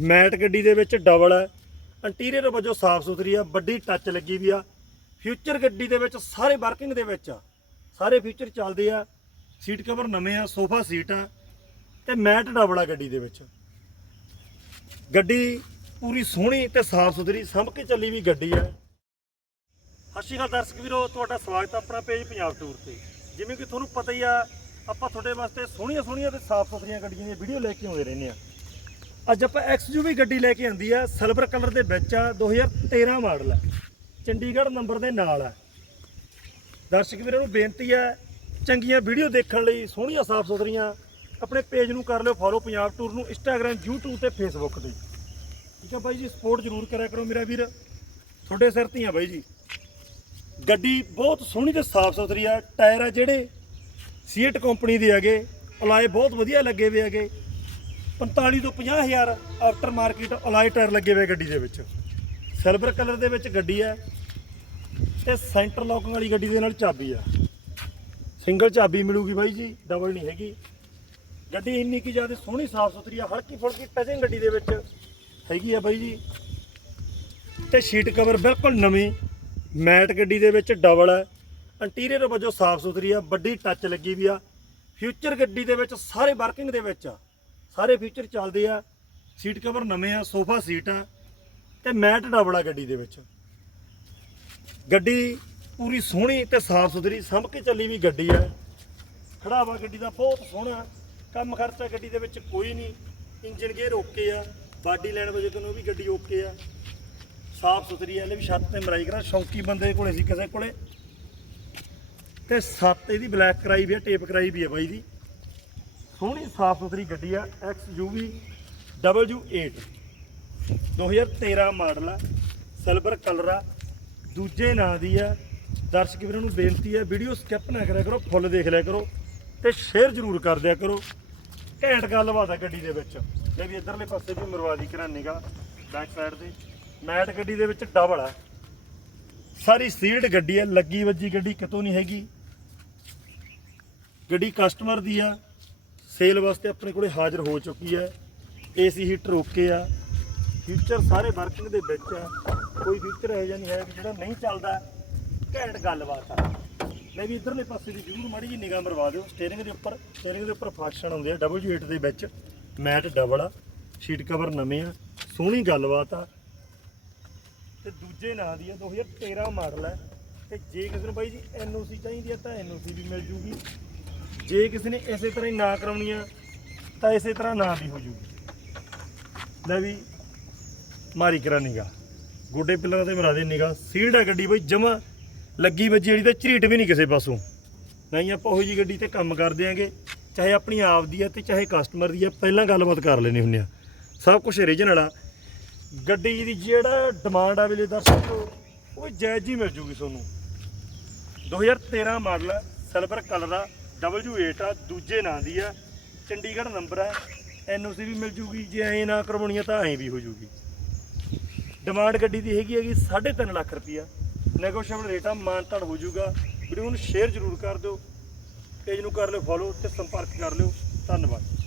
Mat ਗੱਡੀ ਦੇ ਵਿੱਚ ਡਬਲ ਹੈ। ਇੰਟੀਰੀਅਰ ਵਜੋਂ ਸਾਫ਼ ਸੁਥਰੀ ਆ, ਵੱਡੀ ਟੱਚ ਲੱਗੀ ਵੀ ਆ। ਫਿਊਚਰ ਗੱਡੀ ਦੇ ਵਿੱਚ ਸਾਰੇ ਵਰਕਿੰਗ ਦੇ ਵਿੱਚ ਆ। ਸਾਰੇ ਫਿਊਚਰ ਚੱਲਦੇ ਆ। ਸੀਟ ਕਵਰ ਨਵੇਂ ਆ ਸੋਫਾ ਸੀਟ ਆ। ਤੇ ਮੈਟ ਡਬਲ ਆ ਗੱਡੀ ਦੇ ਵਿੱਚ। ਗੱਡੀ ਪੂਰੀ ਸੋਹਣੀ ਤੇ ਸਾਫ਼ ਸੁਥਰੀ, ਸੰਭ ਕੇ ਚੱਲੀ ਵੀ ਗੱਡੀ ਆ। ਸਤਿ ਸ਼੍ਰੀ ਅਕਾਲ ਦਰਸ਼ਕ ਵੀਰੋ, ਤੁਹਾਡਾ ਸਵਾਗਤ ਹੈ ਆਪਣਾ ਪੇਜ ਪੰਜਾਬ ਟੂਰ ਤੇ। ਜਿਵੇਂ ਕਿ ਤੁਹਾਨੂੰ ਪਤਾ ਹੀ ਆ, ਆਪਾਂ ਤੁਹਾਡੇ ਵਾਸਤੇ ਸੋਹਣੀਆਂ ਸੋਹਣੀਆਂ ਤੇ ਸਾਫ਼ ਸੁਥਰੀਆਂ ਗੱਡੀਆਂ ਦੀਆਂ ਵੀਡੀਓ ਲੈ ਕੇ ਆਉਂਦੇ ਰਹਿੰਦੇ ਆ। ਅੱਜ ਆਪਾਂ XUV ਗੱਡੀ ਲੈ ਕੇ ਆਂਦੀ ਆ ਸਿਲਵਰ ਕਲਰ ਦੇ ਵਿੱਚ ਆ 2013 ਮਾਡਲ ਆ। ਚੰਡੀਗੜ੍ਹ ਨੰਬਰ ਦੇ ਨਾਲ ਆ। ਦਰਸ਼ਕ ਵੀਰਾਂ ਨੂੰ ਬੇਨਤੀ ਹੈ ਚੰਗੀਆਂ ਵੀਡੀਓ ਦੇਖਣ ਲਈ, ਸੋਹਣੀਆਂ ਸਾਫ਼ ਸੁਥਰੀਆਂ ਆਪਣੇ ਪੇਜ ਨੂੰ ਕਰ ਲਿਓ ਫੋਲੋ ਪੰਜਾਬ ਟੂਰ ਨੂੰ ਇੰਸਟਾਗ੍ਰam YouTube ਤੇ Facebook ਤੇ। ਠੀਕ ਹੈ ਬਾਈ ਜੀ ਸਪੋਰਟ ਜ਼ਰੂਰ ਕਰਿਆ ਕਰੋ ਮੇਰਾ ਵੀਰ। ਤੁਹਾਡੇ ਸਿਰ ਤੇ ਆ ਬਾਈ ਜੀ। ਗੱਡੀ ਬਹੁਤ ਸੋਹਣੀ ਤੇ ਸਾਫ਼ ਸੁਥਰੀ ਆ, ਟਾਇਰ ਆ ਜਿਹੜੇ ਸੀਟ ਕੰਪਨੀ ਦੇ ਹੈਗੇ ਅਲਾਏ ਬਹੁਤ ਵਧੀਆ ਲੱਗੇ ਹੋਏ ਹੈਗੇ। 45 ਤੋਂ 50 ਹਜ਼ਾਰ ਆਫਟਰ ਮਾਰਕੀਟ ਅਲਾਈ ਟਾਇਰ ਲੱਗੇ ਹੋਏ ਗੱਡੀ ਦੇ ਵਿੱਚ। ਸਿਲਵਰ ਕਲਰ ਦੇ ਵਿੱਚ ਗੱਡੀ ਹੈ ਤੇ ਸੈਂਟਰ ਲੌਕਿੰਗ ਵਾਲੀ ਗੱਡੀ ਦੇ ਨਾਲ ਚਾਬੀ ਆ ਸਿੰਗਲ ਚਾਬੀ ਮਿਲੂਗੀ ਬਾਈ ਜੀ ਡਬਲ ਨਹੀਂ ਹੈਗੀ। ਗੱਡੀ ਇੰਨੀ ਕੀ ਜ਼ਿਆਦਾ ਸੋਹਣੀ, ਸਾਫ਼ ਸੁਥਰੀ ਆ, ਹਲਕੀ ਫੁਲਕੀ ਟਚਿੰਗ ਗੱਡੀ ਦੇ ਵਿੱਚ ਹੈਗੀ ਆ ਬਾਈ ਜੀ। ਤੇ ਸ਼ੀਟ ਕਵਰ ਬਿਲਕੁਲ ਨਵੀਂ ਮੈਟ ਗੱਡੀ ਦੇ ਵਿੱਚ ਡਬਲ ਹੈ। ਇੰਟੀਰੀਅਰ ਵਜੋਂ ਸਾਫ਼ ਸੁਥਰੀ ਆ, ਵੱਡੀ ਟੱਚ ਲੱਗੀ ਵੀ ਆ। ਫਿਊਚਰ ਗੱਡੀ ਦੇ ਵਿੱਚ ਸਾਰੇ ਵਰਕਿੰਗ ਦੇ ਵਿੱਚ ਆ। ਸਾਰੇ ਫੀਚਰ ਚੱਲਦੇ ਆ ਸੀਟ ਕਵਰ ਨਵੇਂ ਆ ਸੋਫਾ ਸੀਟ ਆ, ਤੇ ਮੈਟ ਡਬਲ ਆ ਗੱਡੀ ਦੇ ਵਿੱਚ। ਗੱਡੀ ਪੂਰੀ ਸੋਹਣੀ ਤੇ ਸਾਫ਼ ਸੁਥਰੀ, ਸੰਭ ਕੇ ਚੱਲੀ ਵੀ ਗੱਡੀ ਆ। ਖੜਾਵਾ ਗੱਡੀ ਦਾ ਬਹੁਤ ਸੋਹਣਾ, ਕੰਮ ਖਰਚਾ ਗੱਡੀ ਦੇ ਵਿੱਚ ਕੋਈ ਨਹੀਂ ਇੰਜਨ ਗੇਅਰ ਓਕੇ ਆ, ਬਾਡੀ ਲੈਣ ਵਜੇ ਤੋਂ ਵੀ ਗੱਡੀ ਓਕੇ ਆ। ਸਾਫ਼ ਸੁਥਰੀ ਹੈ ਲੈ ਵੀ ਛੱਤ ਤੇ ਮਰਾਈ ਕਰਾ, ਸ਼ੌਂਕੀ ਬੰਦੇ ਕੋਲੇ ਸੀ ਕਿਸੇ ਕੋਲੇ। ਤੇ ਸੱਤ ਇਹਦੀ ਬਲੈਕ ਕਰਾਈ ਵੀ ਆ ਟੇਪ ਕਰਾਈ ਵੀ ਆ ਬਾਈ ਦੀ। ਸੋਹਣੀ ਸਾਫ਼ ਸੁਥਰੀ ਗੱਡੀ ਆ XUV W8 2013 ਮਾਡਲ ਆ ਸਿਲਵਰ ਕਲਰ ਆ, ਦੂਜੇ ਨਾਂ ਦੀ ਆ। ਦਰਸ਼ਕ ਵੀਰਾਂ ਨੂੰ ਬੇਨਤੀ ਹੈ ਵੀਡੀਓ ਸਕਿਪ ਨਾ ਕਰਿਆ ਕਰੋ ਫੁੱਲ ਦੇਖ ਲਿਆ ਕਰੋ ਤੇ ਸ਼ੇਅਰ ਜ਼ਰੂਰ ਕਰ ਦਿਆ ਕਰੋ। ਘੈਂਟ ਗੱਲਬਾਤ ਆ ਗੱਡੀ ਦੇ ਵਿੱਚ। ਲੈ ਵੀ ਇਧਰਲੇ ਪਾਸੇ ਵੀ ਮਰਵਾ ਦੀ ਕਰਾਂ ਨਿਗਾ ਬੈਕ ਸਾਈਡ ਤੇ। ਮੈਟ ਗੱਡੀ ਦੇ ਵਿੱਚ ਡਬਲ ਆ। ਸਾਰੀ ਸੀਲਡ ਗੱਡੀ ਆ, ਲੱਗੀ ਵੱਜੀ ਗੱਡੀ ਕਿਤੋਂ ਨਹੀਂ ਹੈਗੀ। ਗੱਡੀ ਕਸਟਮਰ ਦੀ ਆ। ਸੇਲ ਵਾਸਤੇ ਆਪਣੇ ਕੋਲੇ ਹਾਜ਼ਰ ਹੋ ਚੁੱਕੀ ਹੈ। ਏਸੀ ਹੀਟਰ ਓਕੇ ਆ। ਫਿਊਚਰ ਸਾਰੇ ਵਰਕਿੰਗ ਦੇ ਵਿੱਚ ਆ। ਕੋਈ ਫਿਊਚਰ ਇਹੋ ਜਿਹਾ ਨਹੀਂ ਹੈ ਕਿ ਜਿਹੜਾ ਨਹੀਂ ਚੱਲਦਾ। ਘੈਂਟ ਗੱਲਬਾਤ ਆ। ਮੈਂ ਵੀ ਇਧਰਲੇ ਪਾਸੇ ਦੀ ਜ਼ਰੂਰ ਮਾੜੀ ਜੀ ਨਿਗਾਹ ਮਰਵਾ ਦਿਓ। ਸਟੀਅਰਿੰਗ ਦੇ ਉੱਪਰ ਸਟੀਅਰਿੰਗ ਦੇ ਉੱਪਰ ਫੰਕਸ਼ਨ ਆਉਂਦੇ ਆ। W8 ਦੇ ਵਿੱਚ ਮੈਟ ਡਬਲ ਆ। ਸ਼ੀਟ ਕਵਰ ਨਵੇਂ ਆ। ਸੋਹਣੀ ਗੱਲਬਾਤ ਆ। ਤੇ ਦੂਜੇ ਨਾਂ ਦੀ ਆ 2013 ਮਾਡਲ ਹੈ ਤੇ ਜੇ ਕਿਸੇ ਨੂੰ ਬਾਈ ਜੀ NOC ਚਾਹੀਦੀ ਆ ਤਾਂ NOC ਵੀ ਮਿਲ ਜੂਗੀ। ਜੇ ਕਿਸੇ ਨੇ ਇਸੇ ਤਰ੍ਹਾਂ ਹੀ ਨਾ ਕਰਾਉਣੀ ਆ ਤਾਂ ਇਸੇ ਤਰ੍ਹਾਂ ਨਾ ਵੀ ਹੋ ਜੂਗੀ। ਲੈ ਵੀ, ਮਾਰੀ ਕਰਾ ਨਿਗਾ ਗੋਡੇ ਪਿੱਲਰਾਂ ਤੇ ਮਰਾ ਦੇ ਨਿਗਾ ਸੀਲਡ ਆ ਗੱਡੀ ਬਈ, ਜਮਾ ਲੱਗੀ ਵੱਜੀ ਜਿਹੜੀ ਤਾਂ ਝਰੀਟ ਵੀ ਨਹੀਂ ਕਿਸੇ ਪਾਸੋਂ। ਨਹੀਂ, ਆਪਾਂ ਉਹੋ ਜੀ ਗੱਡੀ ਤੇ ਕੰਮ ਕਰਦੇ ਦਿਆਂਗੇ ਚਾਹੇ ਆਪਣੀ ਆਪ ਦੀ ਆ ਤੇ ਚਾਹੇ ਕਸਟਮਰ ਦੀ ਆ, ਪਹਿਲਾਂ ਗੱਲਬਾਤ ਕਰ ਲੈਣੀ ਹੁੰਦੇ ਆ। ਸਭ ਕੁਝ ਰੀਜਨਲ ਆ। ਗੱਡੀ ਦੀ ਜਿਹੜਾ ਡਿਮਾਂਡ ਆ ਵੇਲੇ ਦਰਸ਼ਕੋ ਉਹ ਜਾਇਜ਼ ਹੀ ਮਿਲ ਜੂਗੀ ਤੁਹਾਨੂੰ। 2013 ਮਾਡਲ ਹੈ ਸਿਲਵਰ ਕਲਰ ਦਾ W8 ਆ, ਦੂਜੇ ਨਾਂ ਦੀ ਆ। ਚੰਡੀਗੜ੍ਹ ਨੰਬਰ ਹੈ NOC ਵੀ ਮਿਲ ਜੂਗੀ। ਜੇ ਐਂ ਨਾ ਕਰਵਾਉਣੀ ਆ ਤਾਂ ਐਂ ਵੀ ਹੋ ਜੂਗੀ। ਡਿਮਾਂਡ ਗੱਡੀ ਦੀ ਹੈਗੀ ਹੈਗੀ 3.5 ਲੱਖ ਰੁਪਈਆ। ਨੈਗੋਸ਼ੀਏਬਲ ਰੇਟ ਆ ਮਾਨਤਾਨ ਹੋ ਜੂਗਾ। ਵੀਡੀਓ ਨੂੰ ਸ਼ੇਅਰ ਜ਼ਰੂਰ ਕਰ ਦਿਓ। ਪੇਜ ਨੂੰ ਕਰ ਲਿਓ ਫੋਲੋ ਤੇ ਸੰਪਰਕ ਕਰ ਲਿਓ। ਧੰਨਵਾਦ।